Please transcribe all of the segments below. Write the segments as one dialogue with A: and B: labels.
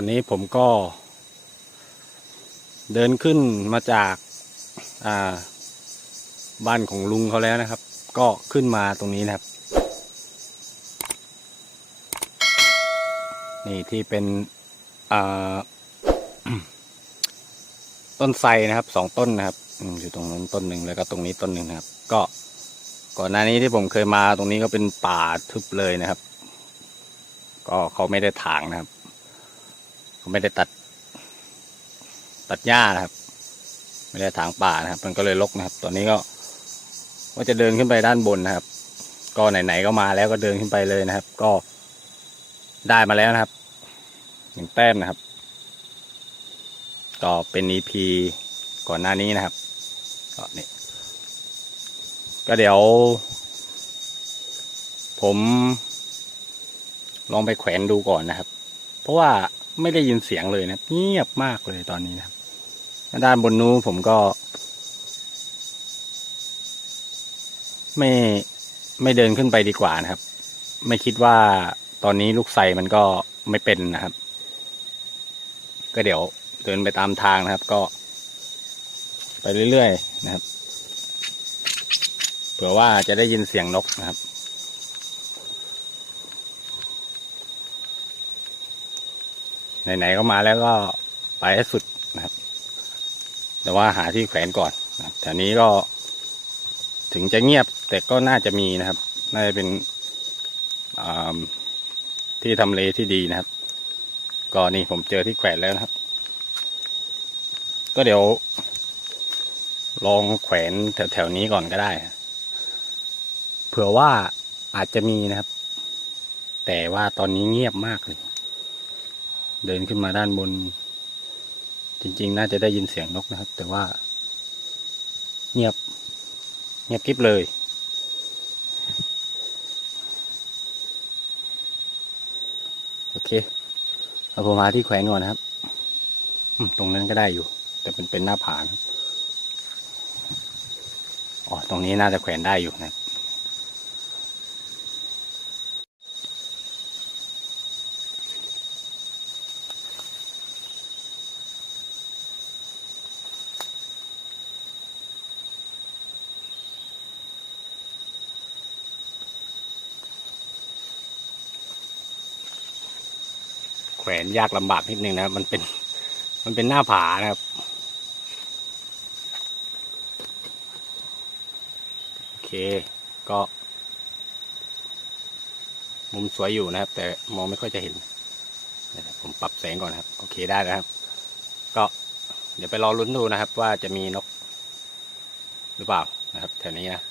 A: ตอนนี้ผมก็ เดินขึ้นมาจากอ่าบ้านของลุงเขาแล้วนะครับ ก็ขึ้นมาตรงนี้นะครับ นี่ที่เป็นอ่าต้นไทรนะครับสองต้นนะครับอยู่ตรงนั้นต้นหนึ่งแล้วก็ตรงนี้ต้นหนึ่งนะครับ ก็ก่อนหน้านี้ที่ผมเคยมาตรงนี้ก็เป็นป่าทึบเลยนะครับ ก็เขาไม่ได้ถางนะครับ ไม่ได้ตัด ตัดหญ้านะครับ ไม่ได้ถางป่านะครับ มันก็เลยรกนะครับ ตอนนี้ก็ว่าจะเดินขึ้นไปด้านบนนะครับ ก็ไหนๆก็มาแล้วก็เดินขึ้นไปเลยนะครับ ก็ได้มาแล้วนะครับหนึ่งแต้มนะครับ ก็เป็น EP ก่อนหน้านี้นะครับ ก็นี่ก็เดี๋ยว ผมลองไปแขวนดูก่อนนะครับ เพราะว่า ไม่ได้ยินเสียงเลยนะเงียบมากเลยตอนนี้นะด้านบนนู้นผมก็ ไม่ไม่เดินขึ้นไปดีกว่านะครับ ไม่คิดว่าตอนนี้ลูกไซมันก็ไม่เป็นนะครับ ก็เดี๋ยวเดินไปตามทางนะครับ ก็ ไปเรื่อยๆนะครับ เผื่อว่าจะได้ยินเสียงนกนะครับ ไหนๆก็มาแล้วก็ไปให้สุดนะครับ แต่ว่าหาที่แขวนก่อนนะครับแถวนี้ก็ถึงจะเงียบแต่ก็น่าจะมีนะครับ น่าจะเป็นที่ทำเลที่ดีนะครับ ก็นี่ผมเจอที่แขวนแล้วนะครับ ก็เดี๋ยว ลองแขวนแถวๆนี้ก่อนก็ได้ เผื่อว่าอาจจะมีนะครับ แต่ว่าตอนนี้เงียบมากเลย เดินขึ้นมาด้านบน จริง ๆ น่าจะได้ยินเสียงนกนะครับ แต่ว่า เงียบ เงียบกริบเลย โอเค เอาผมมาที่แขวนก่อนนะครับตรงนั้นก็ได้อยู่ แต่เป็นเป็นหน้าผานะอ๋อตรงนี้น่าจะแขวนได้อยู่นะ วนยากลำบากนิดนึงนะครับ มันเป็น มันเป็นหน้าผานะครับโอเค ก็ มุมสวยอยู่นะครับ แต่มองไม่ค่อยจะเห็นผมปรับแสงก่อนครับ โอเคได้แล้วครับ ก็เดี๋ยวไปรอลุ้นดูนะครับ ว่าจะมีนกหรือเปล่านะครับแถวนี้นะ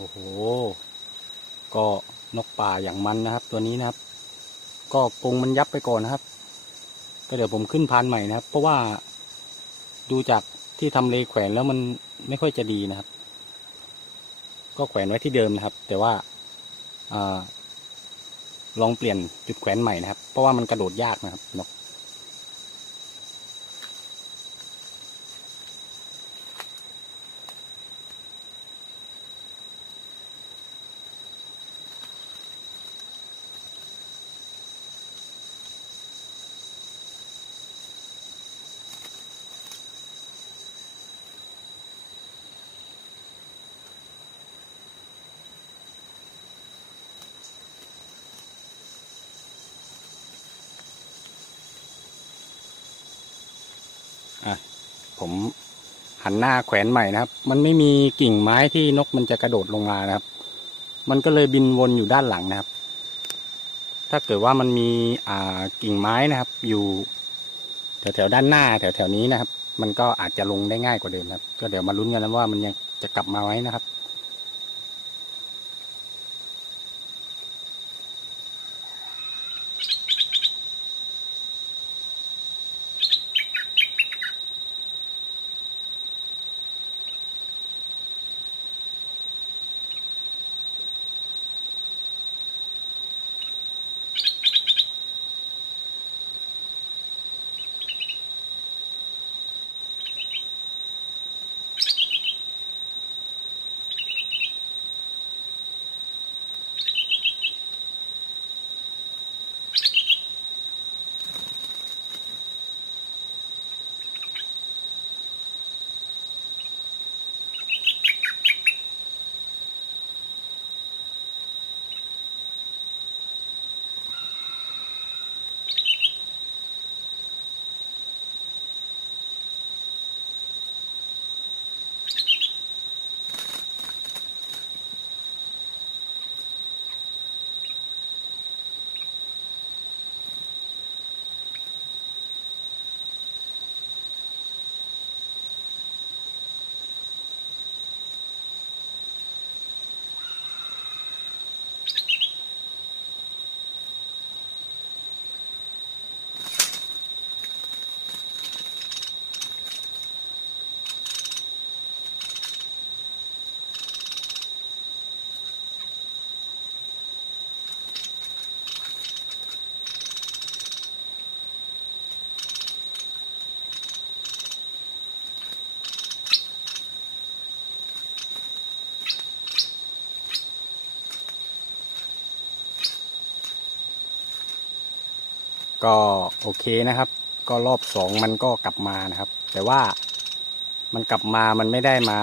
A: โอ้โห ก็นกป่าอย่างมันนะครับ ตัวนี้นะครับ ก็กรงมันยับไปก่อนนะครับ ก็เดี๋ยวผมขึ้นพานใหม่นะครับ เพราะว่าดูจากที่ทำเลแขวนแล้วมันไม่ค่อยจะดีนะครับ ก็แขวนไว้ที่เดิมนะครับ แต่ว่าอาลองเปลี่ยนจุดแขวนใหม่นะครับ เพราะว่ามันกระโดดยากนะครับนก ผมหันหน้าแขวนใหม่นะครับ มันไม่มีกิ่งไม้ที่นกมันจะกระโดดลงมานะครับ มันก็เลยบินวนอยู่ด้านหลังนะครับ ถ้าเกิดว่ามันมีอ่ากิ่งไม้นะครับ อยู่แถวๆด้านหน้าแถวแถวๆนี้นะครับ มันก็อาจจะลงได้ง่ายกว่าเดิมครับ ก็เดี๋ยวมาลุ้นกันนะว่ามันยังจะกลับมาไว้นะครับ ก็โอเคนะครับ ก็รอบสองมันก็กลับมานะครับ แต่ว่ามันกลับมามันไม่ได้มา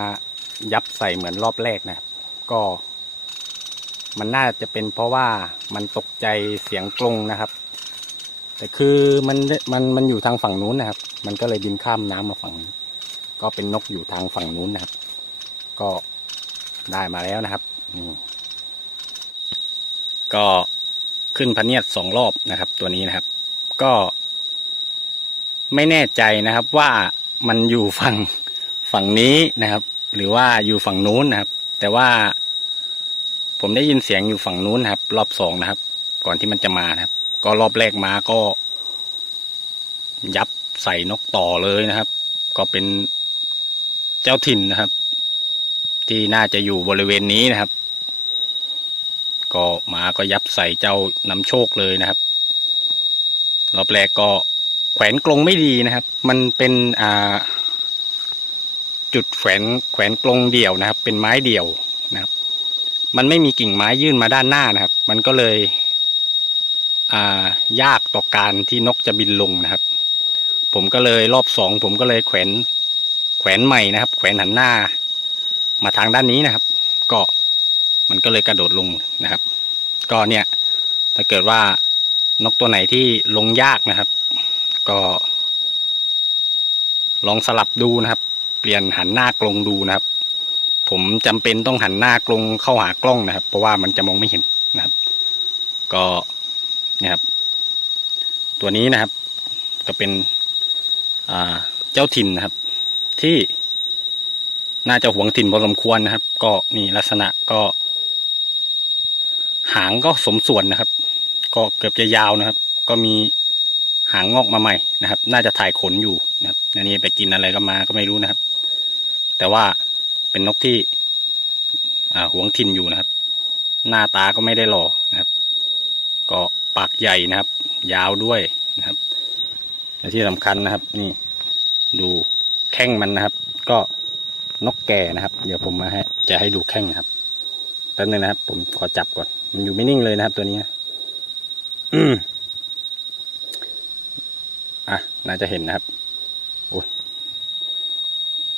A: ยับใส่เหมือนรอบแรกนะครับก็ มันน่าจะเป็นเพราะว่ามันตกใจเสียงกรงนะครับ แต่คือมันมันมันอยู่ทางฝั่งนู้นนะครับ มันก็เลยบินข้ามน้ำมาฝั่งนี้ก็เป็นนกอยู่ทางฝั่งนู้นนะครับ ก็ได้มาแล้วนะครับก็ขึ้นพเนียดสองรอบนะครับ ตัวนี้นะครับ ก็ไม่แน่ใจนะครับว่ามันอยู่ฝั่งฝั่งนี้นะครับ หรือว่าอยู่ฝั่งนู้นนะครับ แต่ว่า ผมได้ยินเสียงอยู่ฝั่งนู้นนะครับ รอบสองนะครับ ก่อนที่มันจะมานะครับ ก็รอบแรกมาก็ ยับใส่นกต่อเลยนะครับ ก็เป็นเจ้าถิ่นนะครับ ที่น่าจะอยู่บริเวณนี้นะครับ ก็มาก็ยับใส่เจ้านำโชคเลยนะครับ รอบแรกก็แขวนกรงไม่ดีนะครับ มันเป็นอ่าจุดแขวนแขวนกรงเดี่ยวนะครับ เป็นไม้เดี่ยวนะครับ มันไม่มีกิ่งไม้ยื่นมาด้านหน้านะครับ มันก็เลยอ่ายากต่อการที่นกจะบินลงนะครับ ผมก็เลยรอบสองผมก็เลยแขวนแขวนใหม่นะครับ แขวนหันหน้า มาทางด้านนี้นะครับ ก็มันก็เลยกระโดดลงนะครับ ก็เนี่ยถ้าเกิดว่า นกตัวไหนที่ลงยากนะครับ ก็ ลองสลับดูนะครับ เปลี่ยนหันหน้ากลงดูนะครับ ผมจำเป็นต้องหันหน้ากลงเข้าหากล้องนะครับ เพราะว่ามันจะมองไม่เห็นนะครับ ก็นี่ยครับ ตัวนี้นะครับ ก็เป็นเจ้าถิ่นนะครับ ที่น่าจะหวงถิ่นพอสมควรนะครับ ก็นี่ลักษณะก็ หางก็สมส่วนนะครับ ก็เกือบจะยาวนะครับ ก็มีหางงอกมาใหม่นะครับ น่าจะถ่ายขนอยู่นะครับอันนี้ไปกินอะไรก็มาก็ไม่รู้นะครับ แต่ว่าเป็นนกที่อ่าหวงถิ่นอยู่นะครับ หน้าตาก็ไม่ได้หล่อนะครับ ก็ปากใหญ่นะครับ ยาวด้วยนะครับและที่สำคัญนะครับ นี่ดูแข้งมันนะครับ ก็นกแก่นะครับ เดี๋ยวผมมาให้จะให้ดูแข้งนะครับแป๊บนึงนะครับ ผมขอจับก่อน มันอยู่ไม่นิ่งเลยนะครับตัวนี้ อะ น่าจะเห็นนะครับโอ้ย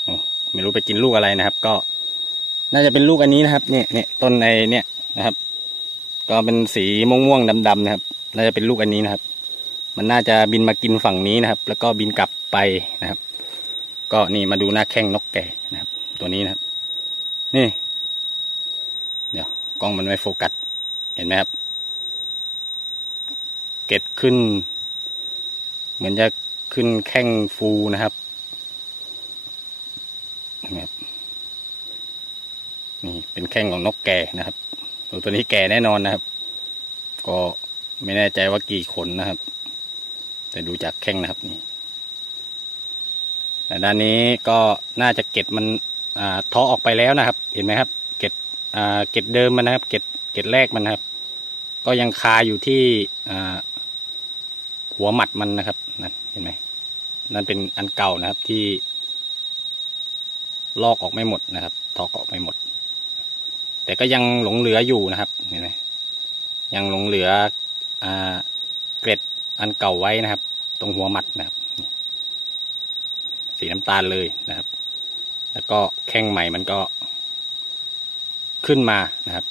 A: โอ้ไม่รู้ไปกินลูกอะไรนะครับ ก็ น่าจะเป็นลูกอันนี้นะครับ เนี่ยเนี่ยต้นในเนี่ยนะครับ ก็เป็นสีม่วงๆดำๆนะครับ น่าจะเป็นลูกอันนี้นะครับ มันน่าจะบินมากินฝั่งนี้นะครับ แล้วก็บินกลับไปนะครับ ก็นี่มาดูหน้าแข้งนกแก่นะครับ ตัวนี้นะครับ นี่ เดี๋ยวกล้องมันไม่โฟกัส เห็นไหมครับ เกตขึ้น เหมือนจะขึ้นแข้งฟูนะครับนี่นี่เป็นแข้งของนกแก่นะครับ ตัวตัวนี้แก่แน่นอนนะครับ ก็ไม่แน่ใจว่ากี่ขนนะครับ แต่ดูจากแข้งนะครับนี่แต่ด้านนี้ก็น่าจะเก็ดมันท้อออกไปแล้วนะครับ เห็นไหมครับ เก็ดเก็ดเดิมมันนะครับ เก็ดเก็ดแรกมันนะครับ ก็ยังคาอยู่ที่อ หัวหมัดมันนะครับนั่นเห็นไหมนั่นเป็นอันเก่านะครับที่ ลอกออกไม่หมดนะครับทอกออกไม่หมด แต่ก็ยังหลงเหลืออยู่นะครับเห็นไหมยังหลงเหลืออ่าเกร็ดอันเก่าไว้นะครับ ตรงหัวหมัดนะครับ สีน้ำตาลเลยนะครับ แล้วก็แข้งใหม่มันก็ขึ้นมานะครับ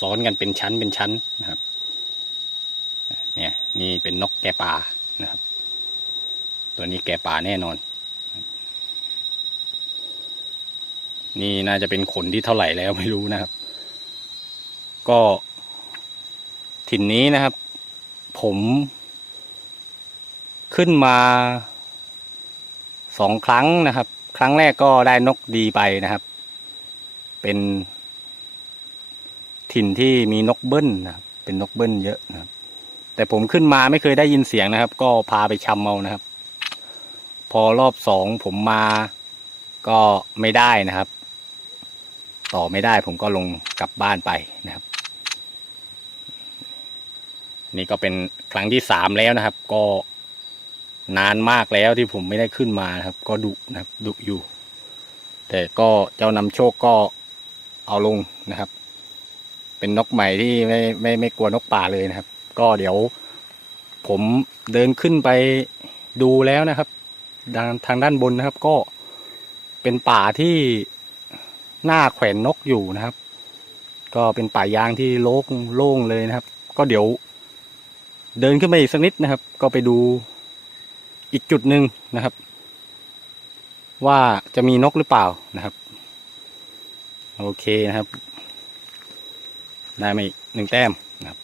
A: ซ้อนกันเป็นชั้นเป็นชั้นนะครับ เนี่ยนี่เป็นนกแกป่านะครับ ตัวนี้แกป่าแน่นอน นี่น่าจะเป็นขนที่เท่าไหร่แล้วไม่รู้นะครับ ก็ถิ่นนี้นะครับ ผมขึ้นมาสองครั้งนะครับ ครั้งแรกก็ได้นกดีไปนะครับ เป็นถิ่นที่มีนกเบิ้ลนะครับ เป็นนกเบิ้ลเยอะนะครับ แต่ผมขึ้นมาไม่เคยได้ยินเสียงนะครับ ก็พาไปชำเอานะครับ พอรอบสองผมมาก็ไม่ได้นะครับ ต่อไม่ได้ผมก็ลงกลับบ้านไปนะครับ นี่ก็เป็นครั้งที่สามแล้วนะครับ ก็นานมากแล้วที่ผมไม่ได้ขึ้นมานะครับ ก็ดุนะครับดุอยู่ แต่ก็เจ้านำโชคก็เอาลงนะครับ เป็นนกใหม่ที่ไม่ไม่ไม่กลัวนกป่าเลยนะครับ ก็เดี๋ยวผมเดินขึ้นไปดูแล้วนะครับทางด้านบนนะครับก็เป็นป่าที่หน้าแขวนนกอยู่นะครับ ก็เป็นป่ายางที่โล่งโล่งเลยนะครับ ก็เดี๋ยว เดินขึ้นไปอีกสักนิดนะครับ ก็ไปดูอีกจุดหนึ่งนะครับ ว่าจะมีนกหรือเปล่านะครับ โอเคนะครับ ได้มาอีกหนึ่งแต้มนะครับ